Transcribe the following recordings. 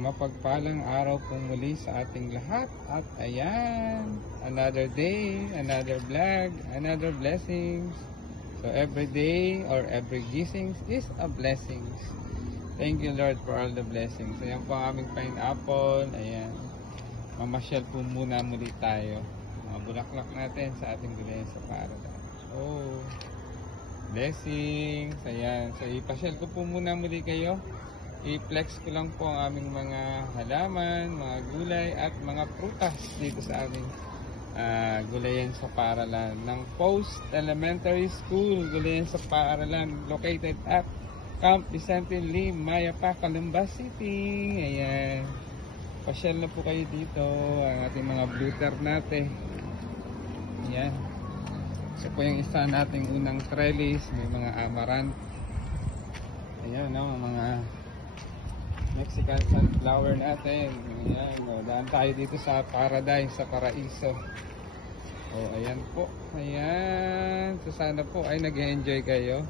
Mapagpalang araw po muli sa ating lahat. At ayan, another day, another vlog, another blessings. So every day or every gisings is a blessings. Thank you Lord for all the blessings. Ayan po ang aming pineapple. Ayan, mamasyal po muna muli tayo. Mga bulaklak natin sa ating gulayan sa paradise. Oh, blessings. Ayan, so ipasyal ko po muna muli kayo. I-flex ko lang po ang aming mga halaman, mga gulay at mga prutas dito sa aming gulayan sa paaralan ng Post Elementary School, gulayan sa paaralan located at Camp Vicente Lim, Mayapa, Calamba City. Ayan, pasyal na po kayo dito, ang ating mga bluter natin. Ayan, so po yung isa nating unang trellis, may mga amaranth. Ayan, no, mga Mexican sunflower natin. Ayan, o, daan tayo dito sa paradise, sa paraiso. O, ayan po. Ayan. So, sana po ay nag-enjoy kayo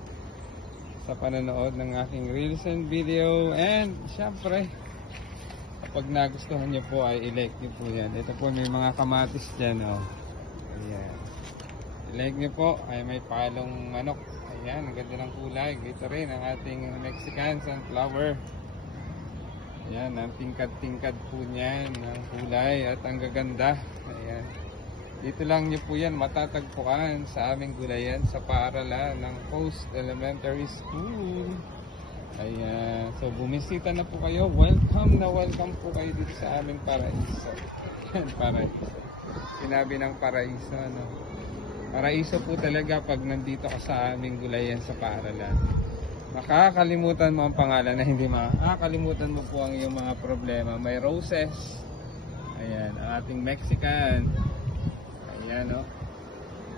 sa panonood ng aking reels and video. And, syempre, kapag nagustuhan nyo po ay i-like nyo po yan. Ito po may mga kamatis dyan, o. Ayan. I-like nyo po ay may palong manok. Ayan, ang ganda ng kulay. Ito rin ang ating Mexican sunflower. Ayan, ang tingkad-tingkad po niyan, ang kulay at ang gaganda. Ayan. Dito lang niyo po yan matatagpuan sa aming gulayan sa paaralan ng Post Elementary School. Ayan. So, bumisita na po kayo. Welcome na welcome po kayo dito sa aming paraiso. Ayan, paraiso. Sinabi ng paraiso, ano? Paraiso po talaga pag nandito ka sa aming gulayan sa paaralan. Makakalimutan mo ang pangalan na hindi makakalimutan mo po ang iyong mga problema. May roses. Ayan, ang ating Mexican. Ayan, o.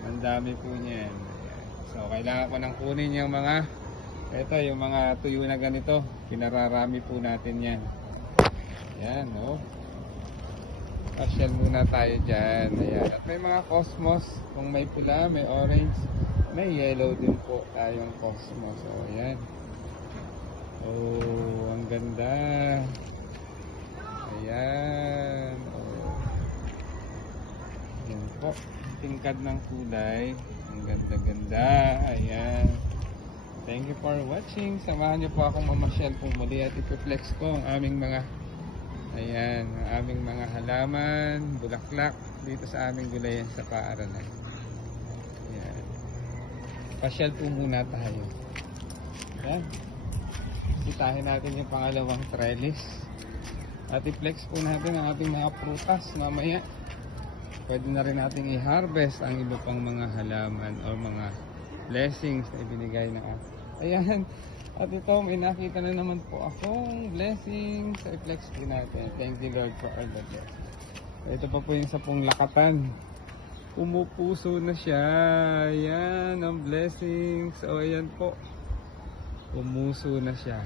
Ang dami po niyan. Ayan. So, kailangan ko nang kunin yung mga, ito, yung mga tuyo na ganito. Pinararami po natin yan. Ayan, o. Pasyal muna tayo dyan. Ayan. At may mga cosmos. Kung may pula, may orange, may yellow din po tayong cosmos. So, ayan. Oh, ang ganda. Ayan. Oh. Ayan po. Tingkad ng kulay. Ang ganda-ganda. Ayan. Thank you for watching. Samahan niyo po akong mamasyal po muli at ipiflex ko ang aming mga, ayan, ang aming mga halaman, bulaklak dito sa aming gulayan sa paaralan. Pasyal po muna tayo. Ayan. Sitahin natin yung pangalawang trellis. At i-flex po natin ang ating mga prutas mamaya. Pwede na rin natin i-harvest ang iba pang mga halaman o mga blessings na ibinigay na atin. Ayan. At ito, may nakita na naman po akong blessings. So, i-flex po natin. Thank you Lord for all the blessings. Ito pa po yung sa pong lakatan. Pumupuso na siya. Ayan, ang blessings. O, ayan po. Pumuso na siya.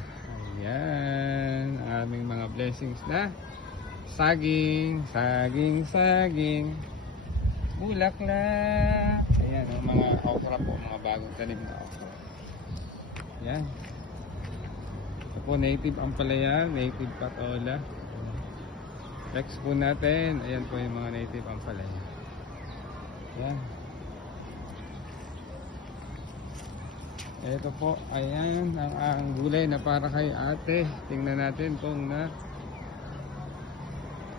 Ayan, aming mga blessings na saging, saging, bulaklak. Ayan, ang mga okra po, mga bagong tanim na okra. Ayan. Ito po, native ampalaya, native patola. Flex po natin. Ayan po yung mga native ampalaya. Ayan. Ito po, ayan ang gulay na para kay ate. Tingnan natin kung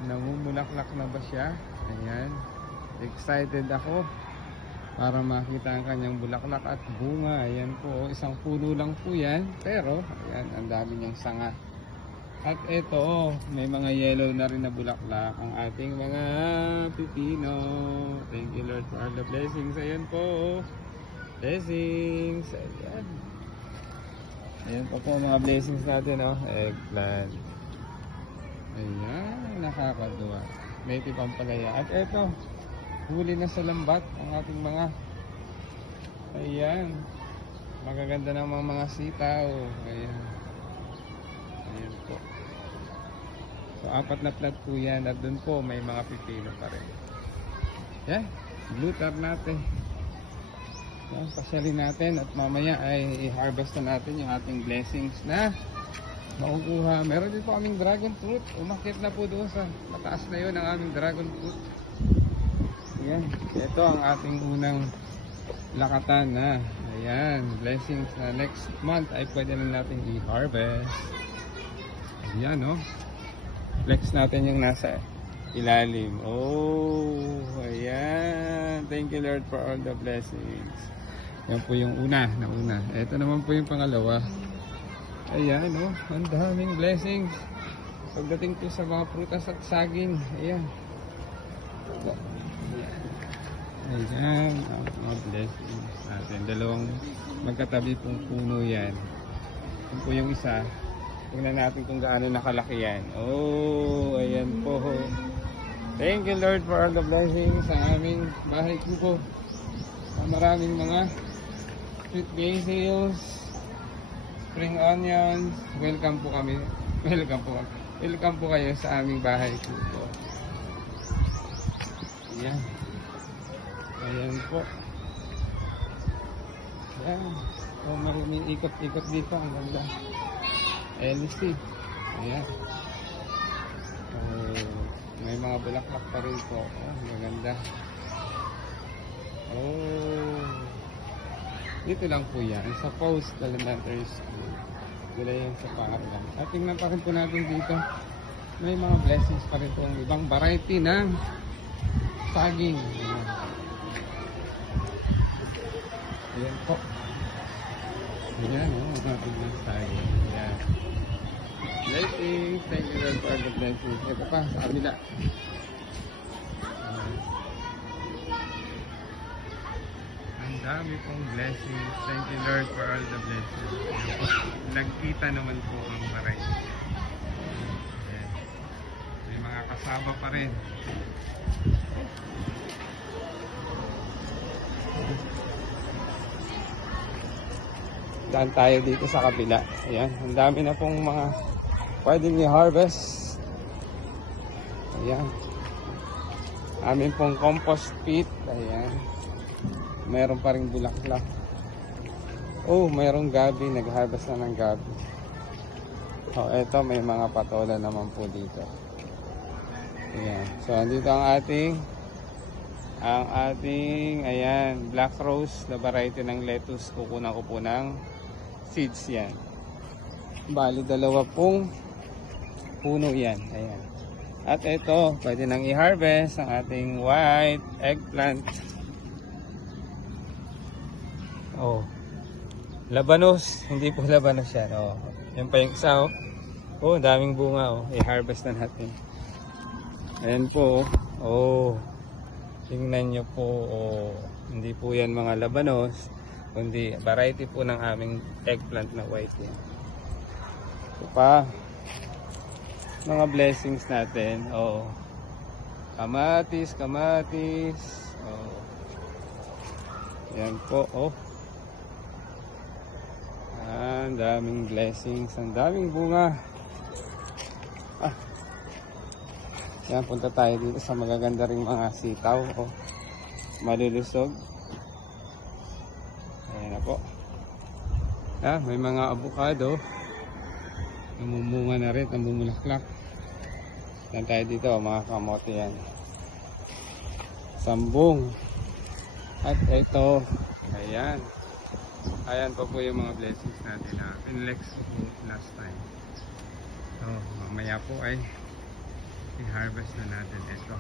namumulaklak na ba siya. Ayan. Excited ako para makita ang kanyang bulaklak at bunga. Ayan po, isang puno lang po yan. Pero, ayan, ang dami niyang sanga. At ito, may mga yellow na rin na bulaklak ang ating mga pipino. Thank you Lord for all the blessings. Ayan po, blessings. Ayan. Ayan po po mga blessings natin, oh. Eggplant. Ayan, nakakatuwa. Native ampalaya. At ito, huli na sa lambat ang ating mga, ayan, magaganda ng mga sitaw. Ayan. Ayan po. So, 4 na plat po yan. At dun po, may mga pipino pa rin. Yan. Bluter natin. Yan. Pasyalin natin. At mamaya ay i-harvest na natin yung ating blessings na makukuha. Meron din po kaming dragon fruit. Umakyat na po doon sa mataas na yun ang aming dragon fruit. Ayan. Ito ang ating unang lakatan na. Ayan. Blessings na next month ay pwede na natin i-harvest. Ayan, no? Flex natin yung nasa ilalim. Oh, ayan. Thank you, Lord, for all the blessings. Yan po yung una. Ito naman po yung pangalawa. Ayan, oh. Ang daming blessings. Pagdating po sa mga prutas at saging. Ayan. Ayan. Ang mga blessings natin. Dalawang magkatabi pong puno yan. Yan po yung isa. Tingnan natin kung gaano nakalaki yan. Oh, ayan po. Thank you, Lord, for all the blessings sa aming bahay kubo. Maraming mga sweet basils, spring onions. Welcome po kami. Welcome po kayo sa aming bahay kubo. Ayan. Ayan po. Ayan. Oh, maraming ikot-ikot dito. Ang ganda. LC. Ayan. Oh, may mga bulaklak pa rin po. Oh, maganda. Oh. Dito lang po yan. Sa Post Elementary School. Dila yan sa Paarlan. At tingnan pa rin po natin dito. May mga blessings pa rin po. Ang ibang variety ng saging. Ayan. Ayan po. Ayan, oh. Mga ibang saging. Ayan. Blessings. Thank you, Lord, for the blessings. Ito pa, sa kabila. Ang dami pong blessings. Thank you, Lord, for all the blessings. Nagkita naman po ang variety. Ayan. May mga kasama pa rin. Daan tayo dito sa kabila. Ayan. Ang dami na pong mga pwedeng i-harvest. Ayan. Amin pong compost pit. Ayan. Meron pa ring bulaklak. Oh, mayroong gabi. Nag-harvest na ng gabi. Oh, eto may mga patola naman po dito. Ayan. So, andito ang ating ayan, black rose na variety ng lettuce. Kukunan ko po ng seeds yan. Bali, dalawa pong puno yan. Ayan. At ito, pwede nang i-harvest ang ating white eggplant. Oh. Labanos. Hindi po labanos yan. Oh. Yan pa yung isa. Oh, oh, daming bunga. Oh. I-harvest na natin. Ayan po. Oh. Tingnan nyo po. Oh. Hindi po yan mga labanos. Kundi variety po ng aming eggplant na white yan. Ito pa. Mga blessings natin. Oh. Kamatis. Oh. Yan po. Oh. Ang daming blessings. Ang daming bunga. Ah. Yan, punta tayo dito sa magaganda ring mga sitaw. Oh. Malulusog. Ayan na po. Ah, may mga avocado. Namumunga na rin, namumulaklak. Yan tayo dito, mga kamote yan. Sambong. At ito, ayan. Ayan pa po yung mga blessings natin na pinlex po last time. So, mamaya po ay i-harvest na natin ito.